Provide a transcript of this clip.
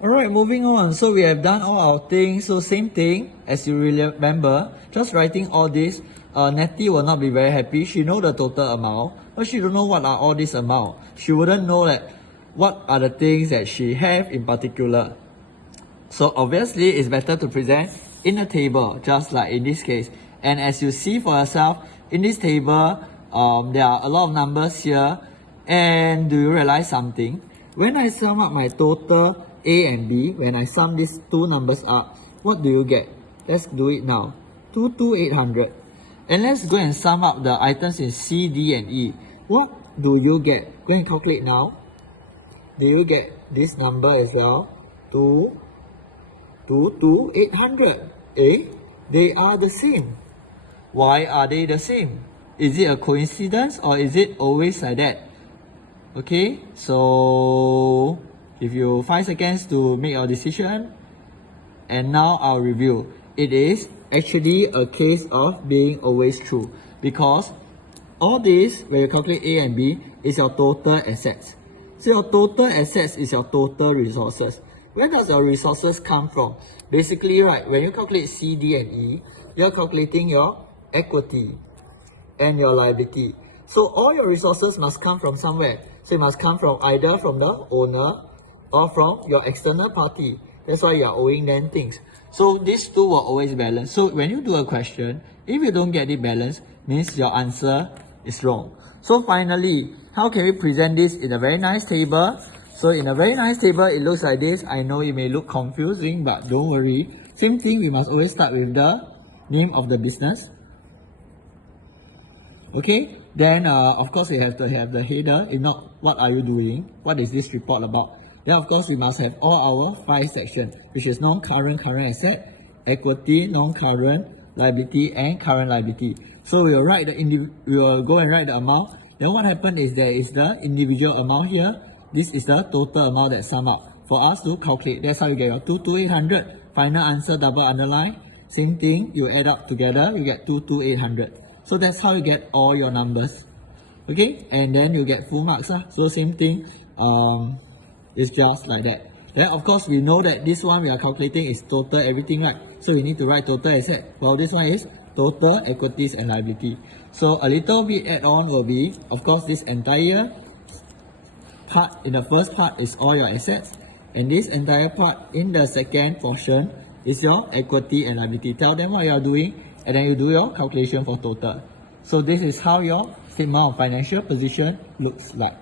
Alright, moving on. So we have done all our things. So same thing as you remember, just writing all this. Nettie will not be very happy. She know the total amount, but she don't know what are all this amount. She wouldn't know that what are the things that she have in particular. So obviously it's better to present in a table, just like in this case. And as you see for yourself, in this table, there are a lot of numbers here. And do you realize something? When I sum up my total A and B, when I sum these two numbers up, what do you get? Let's do it now. 22800. And let's go and sum up the items in C, D, and E. What do you get? Go and calculate now. Do you get this number as well? 22800. Eh? They are the same. Why are they the same? Is it a coincidence or is it always like that? Okay, so give you 5 seconds to make your decision. And now I'll review. It is actually a case of being always true, because all this, when you calculate A and B, is your total assets. So your total assets is your total resources. Where does your resources come from? Basically, right, when you calculate C, D, and E, you're calculating your equity and your liability. So all your resources must come from somewhere. So it must come from either from the owner or from your external party. That's why you are owing them things. So these two will always balance. So when you do a question, if you don't get it balanced, means your answer is wrong. So finally, how can we present this in a very nice table? So in a very nice table, it looks like this. I know it may look confusing, but don't worry. Same thing, we must always start with the name of the business. Okay, then of course we have to have the header. If not, what are you doing? What is this report about? Then of course we must have all our 5 sections, which is non-current, current asset, equity, non-current, liability, and current liability. So we will write we will go and write the amount. Then what happened is there is the individual amount here. This is the total amount that sum up for us to calculate. That's how you get your 22800. Final answer, double underline. Same thing, you add up together, you get 22800. So that's how you get all your numbers. Okay, and then you get full marks. So same thing, it's just like that. Then of course we know that this one we are calculating is total everything, right? So we need to write total asset. Well, this one is total equities and liability. So a little bit add on will be, of course, this entire part in the first part is all your assets, and this entire part in the second portion is your equity and liability. Tell them what you are doing, and then you do your calculation for total. So this is how your statement of financial position looks like.